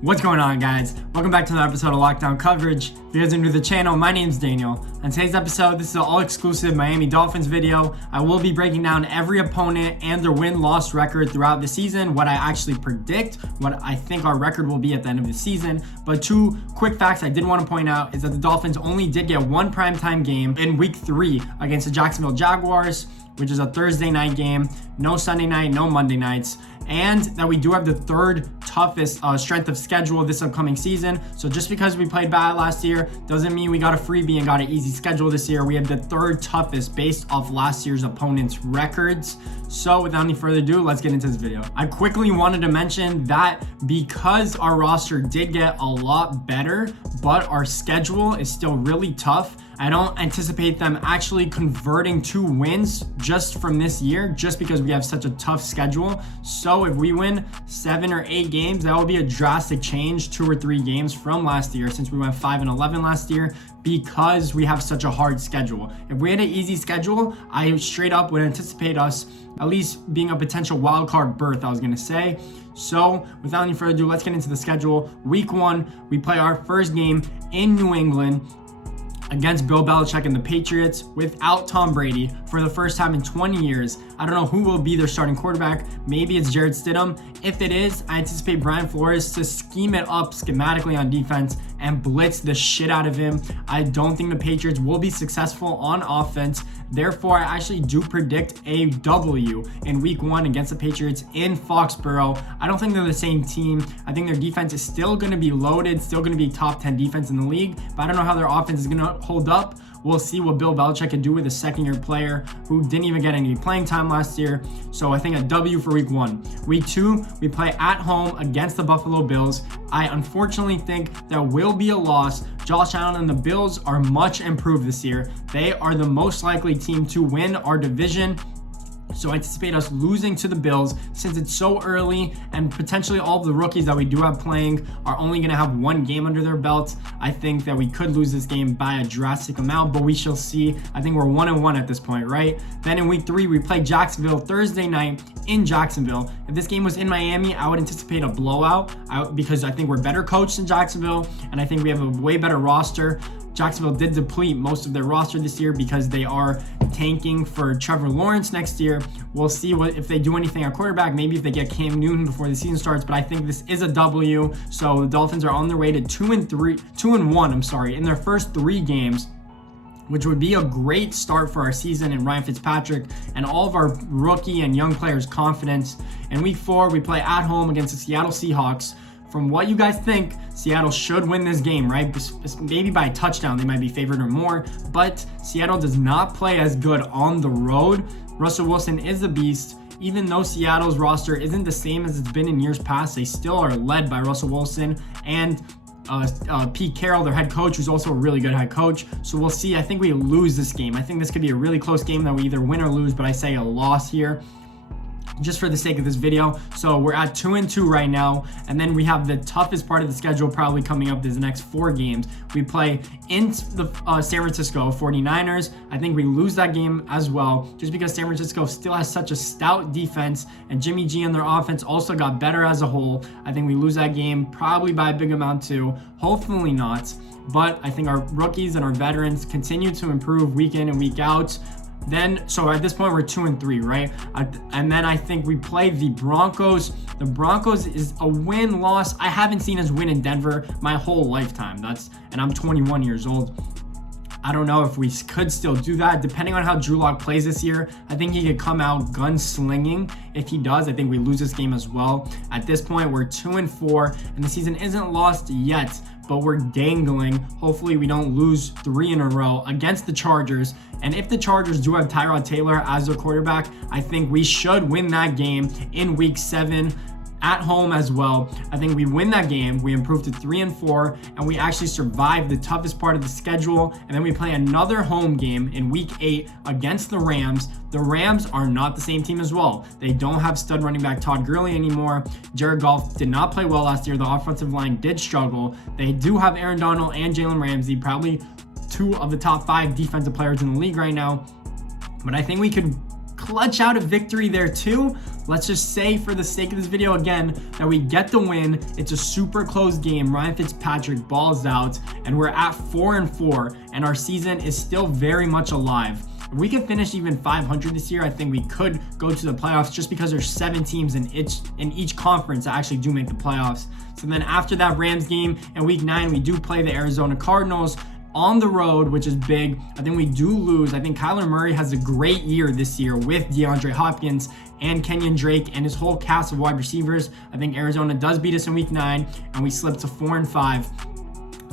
What's going on, guys? Welcome back to another episode of Lockdown Coverage. If you guys are new to the channel, my name's Daniel. On today's episode, this is an all-exclusive Miami Dolphins video. I will be breaking down every opponent and their win-loss record throughout the season, what I actually predict, what I think our record will be at the end of the season. But two quick facts I did want to point out is that the Dolphins only did get one primetime game in Week 3 against the Jacksonville Jaguars, which is a Thursday night game. No Sunday night, no Monday nights. And that we do have the third toughest strength of schedule this upcoming season. So just because we played bad last year doesn't mean we got a freebie and got an easy schedule this year. We have the third toughest based off last year's opponents' records. So without any further ado, let's get into this video. I quickly wanted to mention that because our roster did get a lot better, but our schedule is still really tough, I don't anticipate them actually converting 2 wins just from this year, just because we have such a tough schedule. So if we win 7 or 8 games, that will be a drastic change, 2 or 3 games from last year, since we went 5-11 last year, because we have such a hard schedule. If we had an easy schedule, I straight up would anticipate us at least being a potential wild card berth, I was gonna say. So without any further ado, let's get into the schedule. Week 1, we play our first game in New England against Bill Belichick and the Patriots without Tom Brady for the first time in 20 years. I don't know who will be their starting quarterback. Maybe it's Jarrett Stidham. If it is, I anticipate Brian Flores to scheme it up schematically on defense and blitz the shit out of him. I don't think the Patriots will be successful on offense. Therefore, I actually do predict a W in Week 1 against the Patriots in Foxborough. I don't think they're the same team. I think their defense is still going to be loaded, still going to be top 10 defense in the league, but I don't know how their offense is going to hold up. We'll see what Bill Belichick can do with a second-year player who didn't even get any playing time last year. So I think a W for Week 1. Week 2, we play at home against the Buffalo Bills. I unfortunately think there will be a loss. Josh Allen and the Bills are much improved this year. They are the most likely team to win our division. So I anticipate us losing to the Bills since it's so early, and potentially all of the rookies that we do have playing are only going to have 1 game under their belt. I think that we could lose this game by a drastic amount, but we shall see. I think we're 1-1 at this point, right? Then in Week 3, we play Jacksonville Thursday night in Jacksonville. If this game was in Miami, I would anticipate a blowout because I think we're better coached in Jacksonville, and I think we have a way better roster. Jacksonville did deplete most of their roster this year because they are tanking for Trevor Lawrence next year. We'll see if they do anything at quarterback, maybe if they get Cam Newton before the season starts, but I think this is a W. So the Dolphins are on their way to 2-1 in their first 3 games, which would be a great start for our season and Ryan Fitzpatrick and all of our rookie and young players' confidence. In Week 4, we play at home against the Seattle Seahawks. From what you guys think, Seattle should win this game, right? Maybe by a touchdown, they might be favored or more, but Seattle does not play as good on the road. Russell Wilson is a beast. Even though Seattle's roster isn't the same as it's been in years past, they still are led by Russell Wilson and Pete Carroll, their head coach, who's also a really good head coach. So we'll see. I think we lose this game. I think this could be a really close game that we either win or lose, but I say a loss here, just for the sake of this video. So we're at 2-2 right now, and then we have the toughest part of the schedule probably coming up. This next 4 games we play in the San Francisco 49ers. I think we lose that game as well, just because San Francisco still has such a stout defense, and Jimmy G and their offense also got better as a whole. I think we lose that game probably by a big amount too. Hopefully not, but I think our rookies and our veterans continue to improve week in and week out. So at this point, we're 2-3, right? And then I think we play the Broncos. The Broncos is a win-loss. I haven't seen us win in Denver my whole lifetime. And I'm 21 years old. I don't know if we could still do that. Depending on how Drew Lock plays this year, I think he could come out gunslinging. If he does, I think we lose this game as well. At this point, we're 2-4, and the season isn't lost yet, but we're dangling. Hopefully we don't lose 3 in a row against the Chargers. And if the Chargers do have Tyrod Taylor as their quarterback, I think we should win that game in Week 7 at home as well. I think we win that game, we improve to 3-4, and we actually survive the toughest part of the schedule. And then we play another home game in Week 8 against the Rams. The Rams are not the same team as well. They don't have stud running back Todd Gurley anymore. Jared Goff did not play well last year. The offensive line did struggle. They do have Aaron Donald and Jalen Ramsey, probably 2 of the top 5 defensive players in the league right now. But I think we could clutch out a victory there too. Let's just say, for the sake of this video again, that we get the win. It's a super close game. Ryan Fitzpatrick balls out, and we're at 4-4, and our season is still very much alive. If we could finish even 500 this year, I think we could go to the playoffs, just because there's 7 teams in each conference that actually do make the playoffs. So then after that Rams game in week 9, we do play the Arizona Cardinals on the road, which is big. I think we do lose. I think Kyler Murray has a great year this year with DeAndre Hopkins and Kenyon Drake and his whole cast of wide receivers. I think Arizona does beat us in week 9, and we slip to 4-5.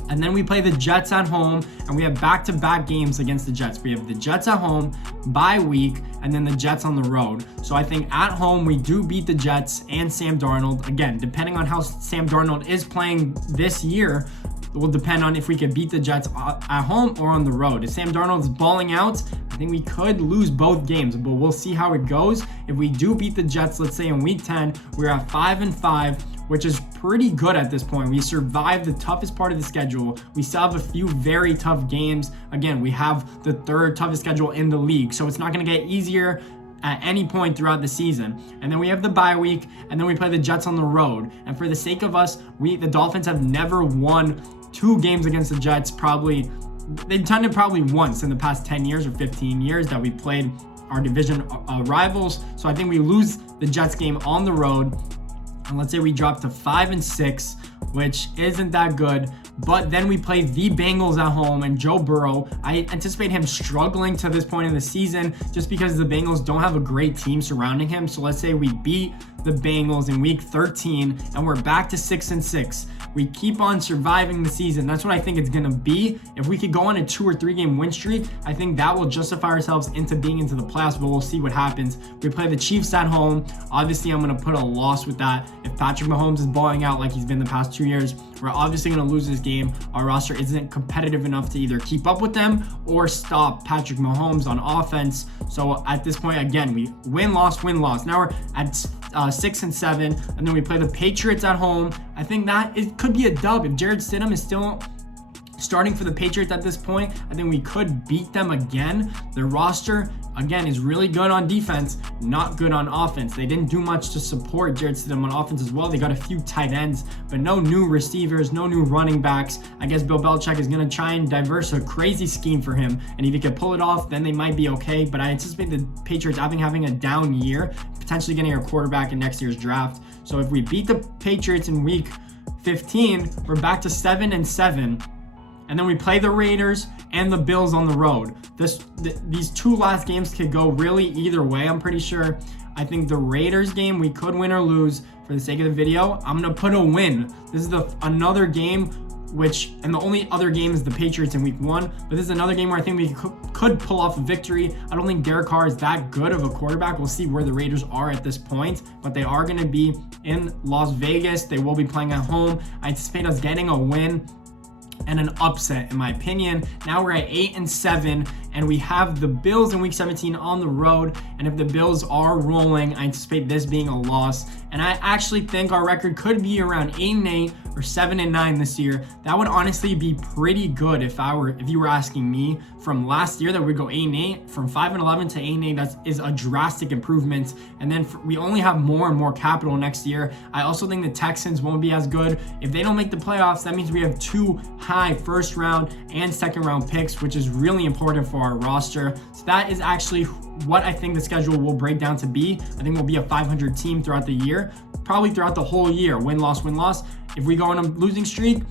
And then we play the Jets at home, and we have back-to-back games against the Jets. We have the Jets at home, bye week, and then the Jets on the road. So I think at home, we do beat the Jets and Sam Darnold. Again, depending on how Sam Darnold is playing this year, it will depend on if we can beat the Jets at home or on the road. If Sam Darnold is balling out, I think we could lose both games, but we'll see how it goes. If we do beat the Jets, let's say in week 10, we're at 5-5, which is pretty good at this point. We survived the toughest part of the schedule. We still have a few very tough games. Again, we have the 3rd toughest schedule in the league, so it's not going to get easier at any point throughout the season. And then we have the bye week, and then we play the Jets on the road. And for the sake of us, the Dolphins have never won 2 games against the Jets. They've done it probably once in the past 10 years or 15 years that we played our division rivals. So I think we lose the Jets game on the road, and let's say we drop to 5-6, which isn't that good. But then we play the Bengals at home, and Joe Burrow, I anticipate him struggling to this point in the season just because the Bengals don't have a great team surrounding him. So let's say we beat the Bengals in week 13 and we're back to 6-6. We keep on surviving the season. That's what I think it's going to be. If we could go on a 2 or 3 game win streak, I think that will justify ourselves into being into the playoffs, but we'll see what happens. We play the Chiefs at home. Obviously, I'm going to put a loss with that. If Patrick Mahomes is balling out like he's been the past 2 years, we're obviously going to lose this game. Our roster isn't competitive enough to either keep up with them or stop Patrick Mahomes on offense. So at this point, again, we win-loss, win-loss. Now we're at 6-7, and then we play the Patriots at home. I think that it could be a dub. If Jarrett Stidham is still starting for the Patriots at this point, I think we could beat them again. Their roster, again, is really good on defense, not good on offense. They didn't do much to support Jarrett Stidham on offense as well. They got a few tight ends, but no new receivers, no new running backs. I guess Bill Belichick is going to try and diverse a crazy scheme for him, and if he can pull it off, then they might be okay. But I anticipate the Patriots having a down year, potentially getting a quarterback in next year's draft. So if we beat the Patriots in week 15, we're back to 7-7. And then we play the Raiders and the Bills on the road. These 2 last games could go really either way, I'm pretty sure. I think the Raiders game, we could win or lose. For the sake of the video, I'm going to put a win. This is another game and the only other game is the Patriots in week 1. But this is another game where I think we could pull off a victory. I don't think Derek Carr is that good of a quarterback. We'll see where the Raiders are at this point. But they are going to be in Las Vegas. They will be playing at home. I anticipate us getting a win and an upset, in my opinion. Now we're at 8-7, and we have the Bills in week 17 on the road. And if the Bills are rolling, I anticipate this being a loss. And I actually think our record could be around 8-8 or 7-9 this year. That would honestly be pretty good if you were asking me. From last year that we'd go 8-8, from 5-11 to 8-8, that is a drastic improvement. And then we only have more and more capital next year. I also think the Texans won't be as good. If they don't make the playoffs, that means we have 2 high 1st round and 2nd round picks, which is really important for our roster. So that is actually what I think the schedule will break down to be. I think we'll be a 500 team throughout the year, probably throughout the whole year. Win-loss, win-loss. If we go on a losing streak,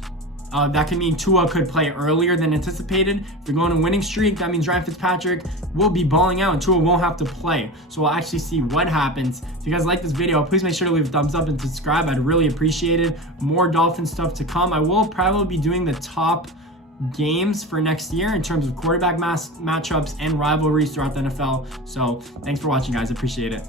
that could mean Tua could play earlier than anticipated. If we go on a winning streak, that means Ryan Fitzpatrick will be balling out and Tua won't have to play. So we'll actually see what happens. If you guys like this video, please make sure to leave a thumbs up and subscribe. I'd really appreciate it. More Dolphin stuff to come. I will probably be doing the top games for next year in terms of quarterback matchups and rivalries throughout the NFL. So thanks for watching, guys. Appreciate it.